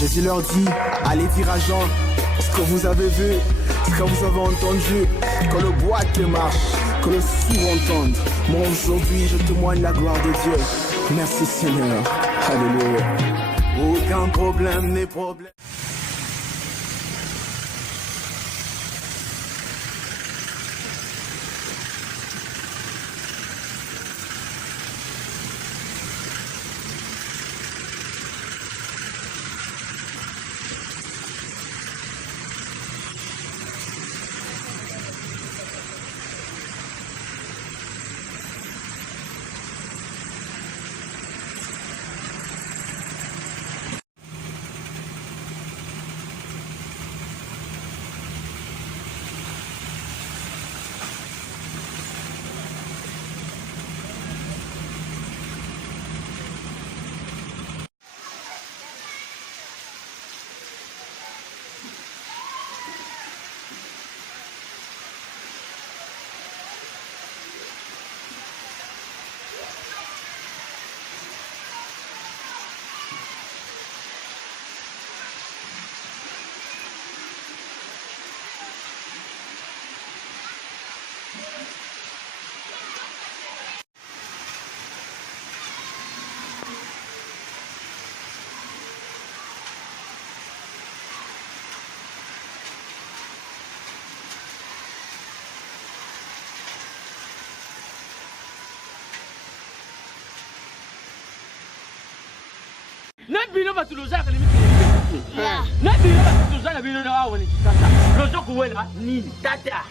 Jésus leur dit, allez dire à Jean ce que vous avez vu, ce que vous avez entendu, que le boîtier marche, que le sourd entende. Moi aujourd'hui je témoigne la gloire de Dieu. Merci Seigneur. Alléluia. Aucun problème n'est problème. Nabino batuloza ka limiti. Nabino batuloza na bino na wani tata. Lozo kuwela ni tata.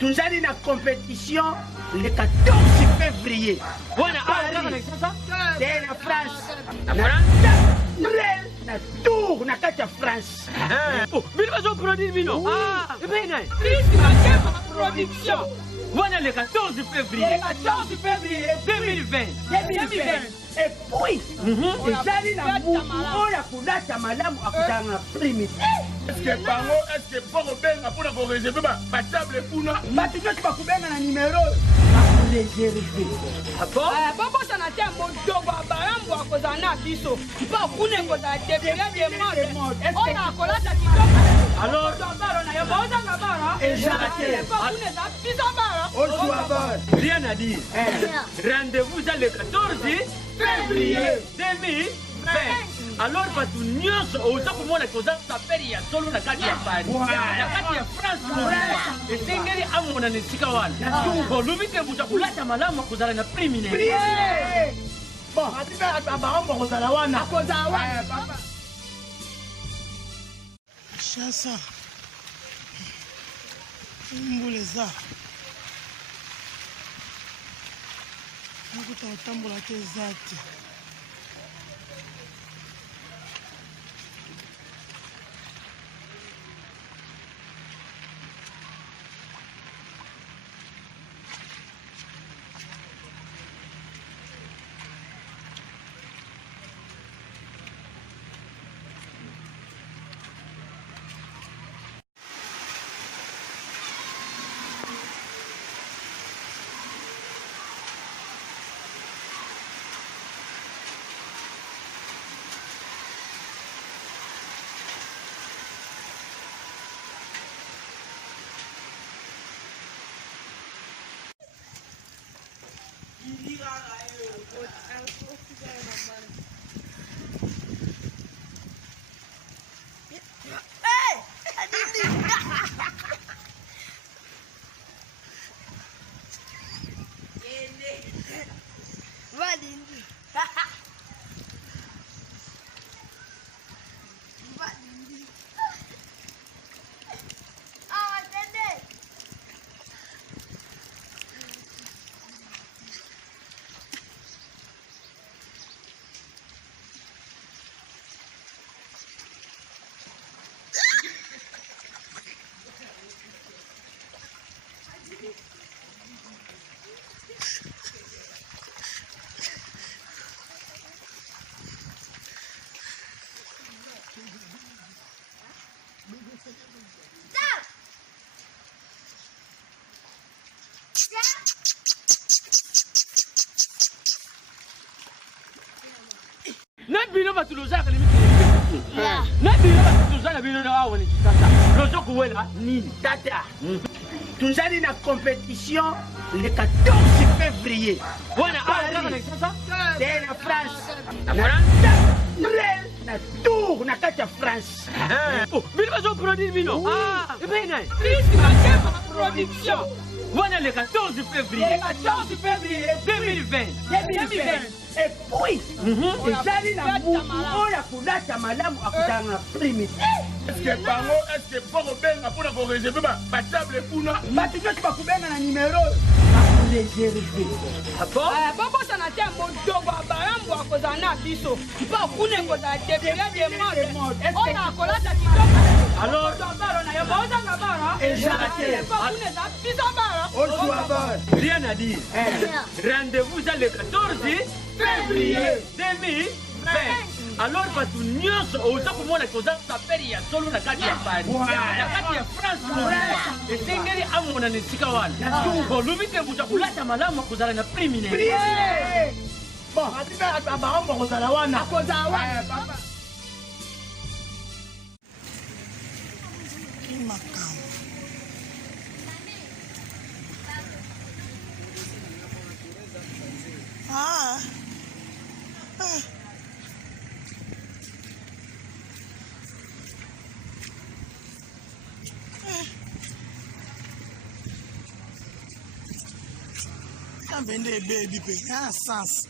Tunzali na compétition le 14 février. Wana na sasa? C'est la France. Na France? Na tour na kati ya France. Oh, bino bazo produire bino. Ah, bene. Risque ma production. Wana le 14 février. Le 14 février 2020. Et puis, ezali na mutu oyo akulata malamu akutana na primite. Est-ce que bango benga mpona koreserve batable kuna bato nyonso bakubenga na nimero bakureserve. babosana te modogo abayambo akozala na biso mpo akuna ekozala debria de mode oyo akolata kitoko. Alors, bozanga bara akuna eza biso bara. rien à dire. Rendez-vous dans le 14 février 2020. Alors batu nyonso oza komona koza saperi ya solo na kati ya Paris, na kati ya France, esengeli amona na esika wana. Bolubi te buta kulata malamu akozala na prime ne. Bon, baombo akozala wana. Chassa mbuleza nakuta otambola te eza te. Nabino batuloza ka limiti. nini na bino tozala bino na awa nikisasa lozo kuwela nini Tata, tunzali na compétition le 14 février. wana kaka nikisasa C'est la France. na France Na tour na kati ya France. bino bazoproduire bino ebena Puisque ma chef en production. wana le 14 Le février 14 février 2020 Et puis, ezali na mutu oyo akolata malamu akutana na primite. Est-ce que bango, est-ce que pour benga pour na réserver ba table kuna? Bato nyonso bakubenga na numero bakureserve. Bobosana te modogo ya barambo akozala na biso mpo kuna ekozala debria de mode oyo akolata kitoko. alors ozanga bara Ezala te. mpo kuna eza biso bara Ozwa bor. rien à dire rendez-vous à le 14 février 2020 alors bato nyonso oza komona koza saperi ya solo na kati ya paris na kati ya france esengeli amonana esika wana bolubi te buta kolata malamu akozala na priminaire Bon, barambo akozala wana. akozala wana makambo Vende baby pe sens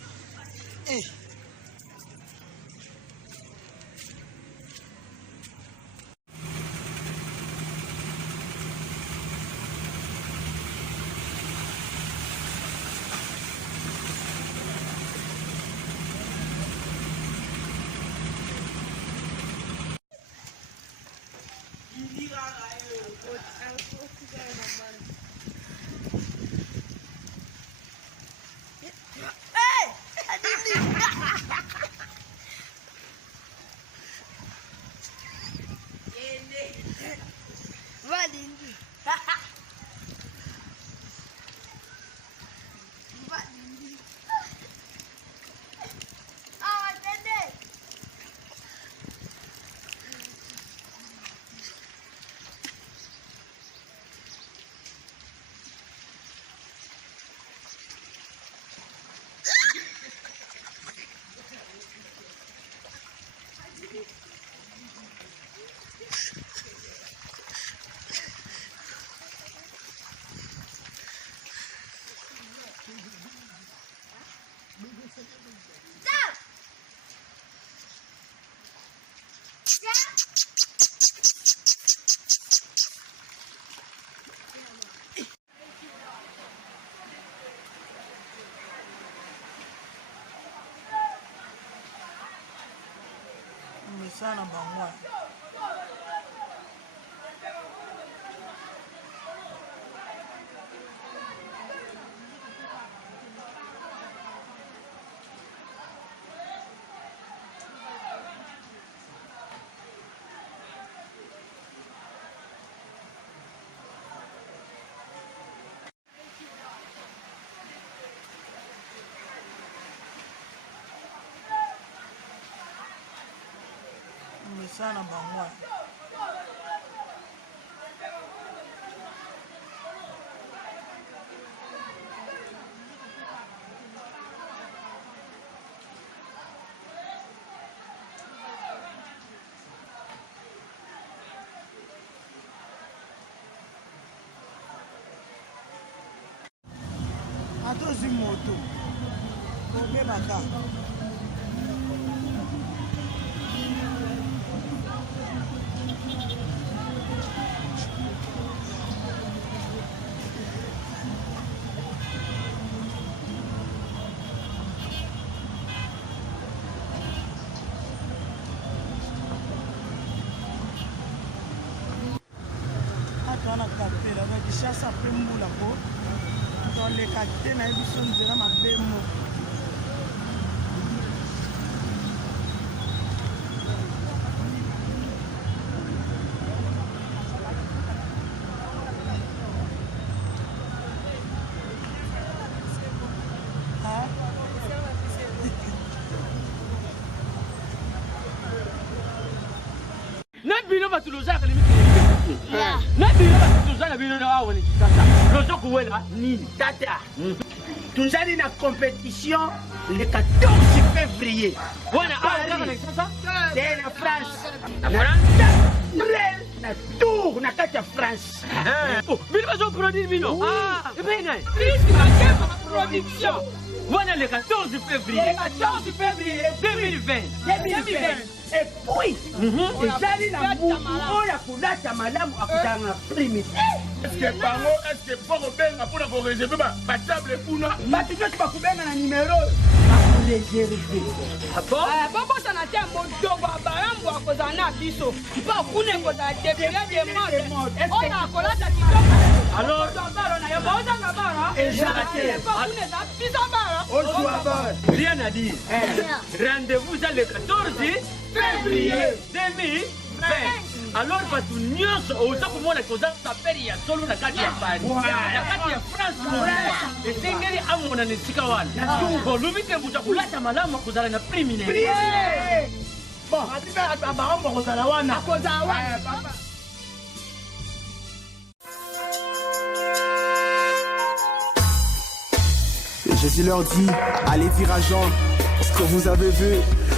sana bangwa sana bangwa atozi moto kobebaka wana kapela bakishasa pe mbula po toleka te na biso nzela mabe mo na bino batulozaka na bino batulozaka bino na awa ni kitata lozo kuwela nini tata tuzali na compétition le 14 février wana awa na sasa de la France na France na tour na kati ya France bino bazo produire bino ebena Risque ma production. wana le 14 février 14 février 2020 et puis ezali na mutu oyo akolata malamu akutana na primite Est-ce que bango benga mpona koreserve batable kuna bato nyonso bakobenga na numero oyo bakoreserve bobosana te modogo abarambu akozala na biso mpo kuna ekozala debile de mode oyo akolata kitoko alors bozanga bara ezala te mpo kuna eza biso bara ozwa bara rien à dire rendez-vous ça le 14 février 2020 alors bato nyonso oza komona koza saperi ya solo na kati ya bani na kati ya france esengeli amona na esika wana bolobi te moto akolata malamu akozala na primine bon barambo akozala wana akozala wana Et Jésus leur dit, allez dire à Jean, ce que vous avez vu,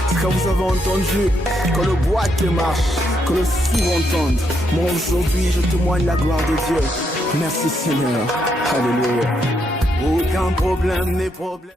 ce que vous avez entendu, que le boîtier marche, que le sourd entende. Moi aujourd'hui je témoigne la gloire de Dieu. Merci Seigneur. Alléluia. Aucun problème n'est problème.